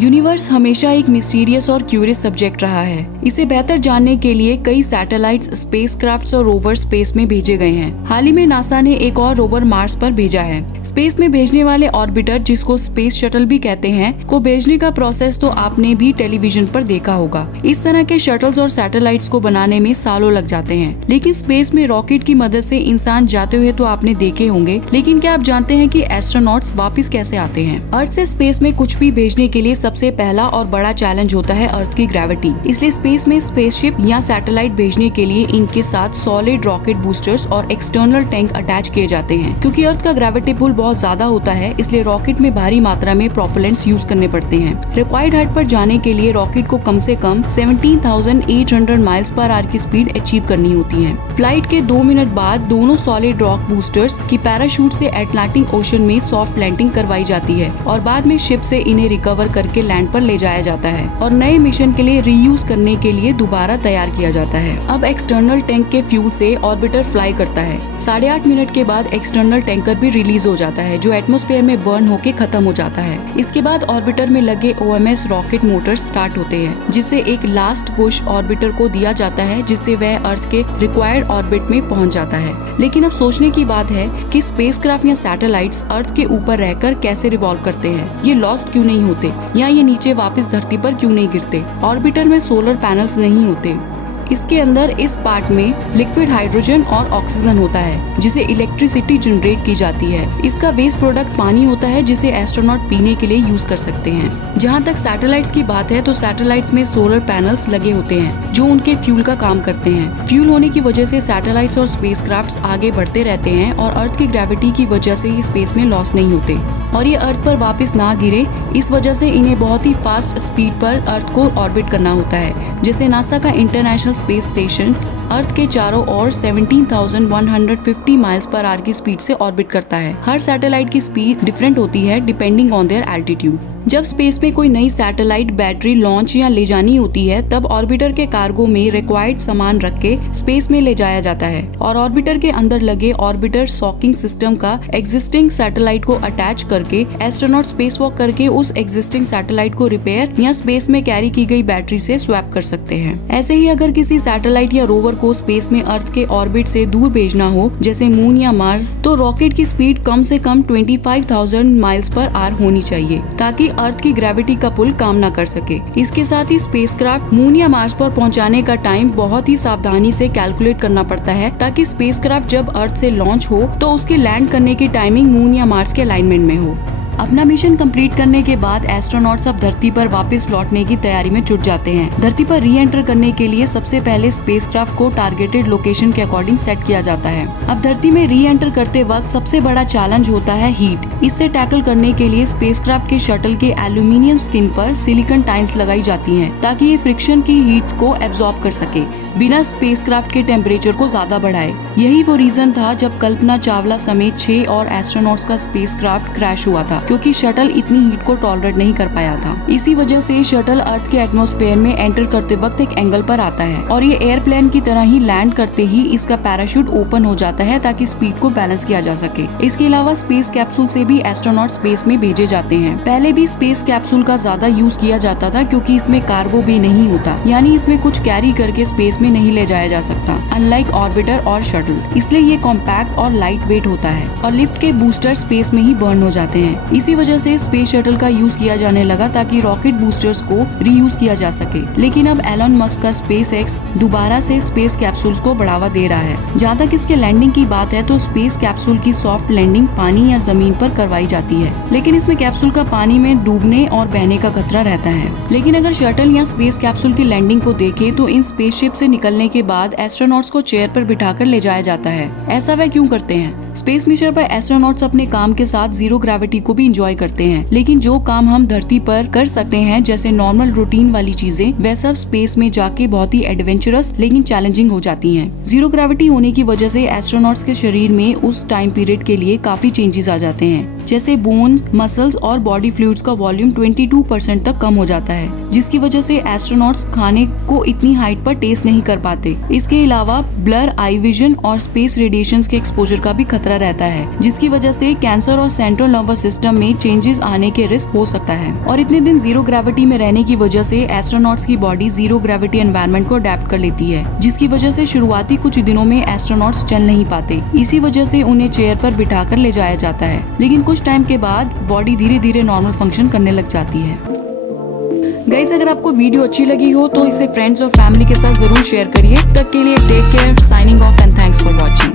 Universe हमेशा एक mysterious और क्यूरियस सब्जेक्ट रहा है। इसे बेहतर जानने के लिए कई सैटेलाइट्स, स्पेसक्राफ्ट्स और रोवर स्पेस में भेजे गए हैं। हाल ही में नासा ने एक और रोवर मार्स पर भेजा है। स्पेस में भेजने वाले ऑर्बिटर, जिसको स्पेस शटल भी कहते हैं, को भेजने का प्रोसेस तो आपने भी टेलीविजन पर देखा होगा। इस तरह के शटल्स और सैटेलाइट्स को बनाने में सालों लग जाते हैं, लेकिन स्पेस में रॉकेट की मदद से इंसान जाते हुए तो आपने देखे होंगे। लेकिन क्या आप जानते हैं कि एस्ट्रोनॉट्स वापस कैसे आते हैं? अर्थ से स्पेस में कुछ भी भेजने के लिए सबसे पहला और बड़ा चैलेंज होता है अर्थ की ग्रेविटी। इसलिए स्पेस में स्पेसशिप या सैटेलाइट भेजने के लिए इनके साथ सॉलिड रॉकेट बूस्टर्स और एक्सटर्नल टैंक अटैच किए जाते हैं। क्योंकि अर्थ का ग्रेविटी पुल बहुत ज्यादा होता है, इसलिए रॉकेट में भारी मात्रा में प्रोपेलेंट्स यूज करने पड़ते हैं। रिक्वायर्ड हाइट पर जाने के लिए रॉकेट को कम से कम 17,800 माइल्स पर आवर की स्पीड अचीव करनी होती है। फ्लाइट के 2 मिनट बाद दोनों सॉलिड रॉक बूस्टर्स की पैराशूट से अटलांटिक ओशन में सॉफ्ट लैंडिंग करवाई जाती है और बाद में शिप से इन्हें रिकवर करके लैंड पर ले जाया जाता है और नए मिशन के लिए रीयूज करने के लिए दोबारा तैयार किया जाता है। अब एक्सटर्नल टैंक के फ्यूल से ऑर्बिटर फ्लाई करता है। 8.5 मिनट के बाद एक्सटर्नल टैंकर भी रिलीज हो जाता है, जो एटमॉस्फेयर में बर्न होके खत्म हो जाता है। इसके बाद ऑर्बिटर में लगे OMS रॉकेट मोटर्स स्टार्ट होते हैं, जिससे एक लास्ट पुश ऑर्बिटर को दिया जाता है, जिससे वह अर्थ के रिक्वायर्ड ऑर्बिट में पहुंच जाता है। लेकिन अब सोचने की बात है कि स्पेसक्राफ्ट या सैटेलाइट्स अर्थ के ऊपर रहकर कैसे रिवॉल्व करते हैं, ये लॉस्ट क्यों नहीं होते या ये नीचे वापस धरती पर क्यों नहीं गिरते? ऑर्बिटर में सोलर पैनल्स नहीं होते। इसके अंदर इस पार्ट में लिक्विड हाइड्रोजन और ऑक्सीजन होता है, जिसे इलेक्ट्रिसिटी जनरेट की जाती है। इसका वेस्ट प्रोडक्ट पानी होता है, जिसे एस्ट्रोनॉट पीने के लिए यूज कर सकते हैं। जहाँ तक सैटेलाइट्स की बात है तो सैटेलाइट्स में सोलर पैनल्स लगे होते हैं, जो उनके फ्यूल का काम करते हैं। फ्यूल होने की वजह से सैटेलाइट्स और स्पेसक्राफ्ट्स आगे बढ़ते रहते हैं और अर्थ की ग्रेविटी की वजह से ही स्पेस में लॉस नहीं होते और ये अर्थ पर वापस ना गिरे। इस वजह से इन्हें बहुत ही फास्ट स्पीड पर अर्थ को ऑर्बिट करना होता है, जैसे नासा का इंटरनेशनल स्पेस स्टेशन अर्थ के चारों ओर 17,150 माइल्स पर आवर की स्पीड से ऑर्बिट करता है। हर सैटेलाइट की स्पीड डिफरेंट होती है डिपेंडिंग ऑन देयर एल्टीट्यूड। जब स्पेस में कोई नई सैटेलाइट बैटरी लॉन्च या ले जानी होती है, तब ऑर्बिटर के कार्गो में रिक्वायर्ड सामान रख के स्पेस में ले जाया जाता है और ऑर्बिटर के अंदर लगे ऑर्बिटर सॉकिंग सिस्टम का एग्जिस्टिंग सैटेलाइट को अटैच करके एस्ट्रोनॉट स्पेस वॉक करके उस एग्जिस्टिंग सैटेलाइट को रिपेयर या स्पेस में कैरी की गई बैटरी से स्वैप कर सकते हैं। ऐसे ही अगर किसी सैटेलाइट या रोवर को स्पेस में अर्थ के ऑर्बिट से दूर भेजना हो, जैसे मून या मार्स, तो रॉकेट की स्पीड कम से कम 25,000 माइल्स पर आवर होनी चाहिए, ताकि अर्थ की ग्रेविटी का पुल काम ना कर सके। इसके साथ ही स्पेसक्राफ्ट मून या मार्स पर पहुंचाने का टाइम बहुत ही सावधानी से कैलकुलेट करना पड़ता है, ताकि स्पेसक्राफ्ट जब अर्थ से लॉन्च हो तो उसके लैंड करने की टाइमिंग मून या मार्स के अलाइनमेंट में हो। अपना मिशन कंप्लीट करने के बाद एस्ट्रोनॉट्स अब धरती पर वापस लौटने की तैयारी में जुट जाते हैं। धरती पर री एंटर करने के लिए सबसे पहले स्पेसक्राफ्ट को टारगेटेड लोकेशन के अकॉर्डिंग सेट किया जाता है। अब धरती में री एंटर करते वक्त सबसे बड़ा चैलेंज होता है हीट। इससे टैकल करने के लिए स्पेसक्राफ्ट के शटल के एल्यूमिनियम स्किन पर सिलिकॉन टाइल्स लगाई जाती हैं, ताकि ये फ्रिक्शन की हीट को एब्जॉर्ब कर सके बिना स्पेसक्राफ्ट के टेम्परेचर को ज्यादा बढ़ाए। यही वो रीजन था जब कल्पना चावला समेत 6 और एस्ट्रोनॉट्स का स्पेसक्राफ्ट क्रैश हुआ था, क्योंकि शटल इतनी हीट को टॉलरेट नहीं कर पाया था। इसी वजह से शटल अर्थ के एटमॉस्फेयर में एंटर करते वक्त एक एंगल पर आता है और ये एयरप्लेन की तरह ही लैंड करते ही इसका पैराशूट ओपन हो जाता है, ताकि स्पीड को बैलेंस किया जा सके। इसके अलावा स्पेस कैप्सूल से भी एस्ट्रोनॉट स्पेस में भेजे जाते हैं। पहले भी स्पेस कैप्सूल का ज्यादा यूज किया जाता था, क्योंकि इसमें कार्गो भी नहीं होता, यानी इसमें कुछ कैरी करके स्पेस में नहीं ले जाया जा सकता, अनलाइक ऑर्बिटर और शटल। इसलिए ये कॉम्पैक्ट और लाइट वेट होता है और लिफ्ट के बूस्टर स्पेस में ही बर्न हो जाते हैं। इसी वजह से स्पेस शटल का यूज किया जाने लगा, ताकि रॉकेट बूस्टर्स को रीयूज किया जा सके। लेकिन अब एलन मस्क का SpaceX दोबारा से स्पेस कैप्सूल्स को बढ़ावा दे रहा है। जहाँ तक इसके लैंडिंग की बात है तो स्पेस कैप्सूल की सॉफ्ट लैंडिंग पानी या जमीन पर करवाई जाती है, लेकिन इसमें कैप्सूल का पानी में डूबने और बहने का खतरा रहता है। लेकिन अगर शटल या स्पेस कैप्सूल की लैंडिंग को देखें तो इन स्पेसशिप से निकलने के बाद एस्ट्रोनॉट्स को चेयर पर बिठाकर ले जाया जाता है। ऐसा वह क्यों करते हैं? स्पेस मिशन पर एस्ट्रोनॉट्स अपने काम के साथ जीरो ग्रेविटी को भी इंजॉय करते हैं, लेकिन जो काम हम धरती पर कर सकते हैं, जैसे नॉर्मल रूटीन वाली चीजें, वह सब स्पेस में जाके बहुत ही एडवेंचरस लेकिन चैलेंजिंग हो जाती हैं। जीरो ग्रेविटी होने की वजह से एस्ट्रोनॉट्स के शरीर में उस टाइम पीरियड के लिए काफी चेंजेस आ जाते हैं। जैसे बोन, मसल्स और बॉडी फ्लूइड्स का वॉल्यूम 22% तक कम हो जाता है, जिसकी वजह से एस्ट्रोनॉट्स खाने को इतनी हाइट पर टेस्ट नहीं कर पाते। इसके अलावा ब्लर, आई विजन और स्पेस रेडिएशंस के एक्सपोजर का भी खतरा रहता है, जिसकी वजह से कैंसर और सेंट्रल नर्वस सिस्टम में चेंजेस आने के रिस्क हो सकता है। और इतने दिन जीरो ग्रेविटी में रहने की वजह से एस्ट्रोनॉट्स की बॉडी जीरो ग्रेविटी एनवायरनमेंट को अडेप्ट कर लेती है, जिसकी वजह से शुरुआती कुछ दिनों में एस्ट्रोनॉट्स चल नहीं पाते। इसी वजह से उन्हें चेयर पर बिठाकर ले जाया जाता है, लेकिन कुछ टाइम के बाद बॉडी धीरे धीरे नॉर्मल फंक्शन करने लग जाती है। गाइस, अगर आपको वीडियो अच्छी लगी हो तो इसे फ्रेंड्स और फैमिली के साथ जरूर शेयर करिए। तब तक के लिए take care, signing off and thanks for watching.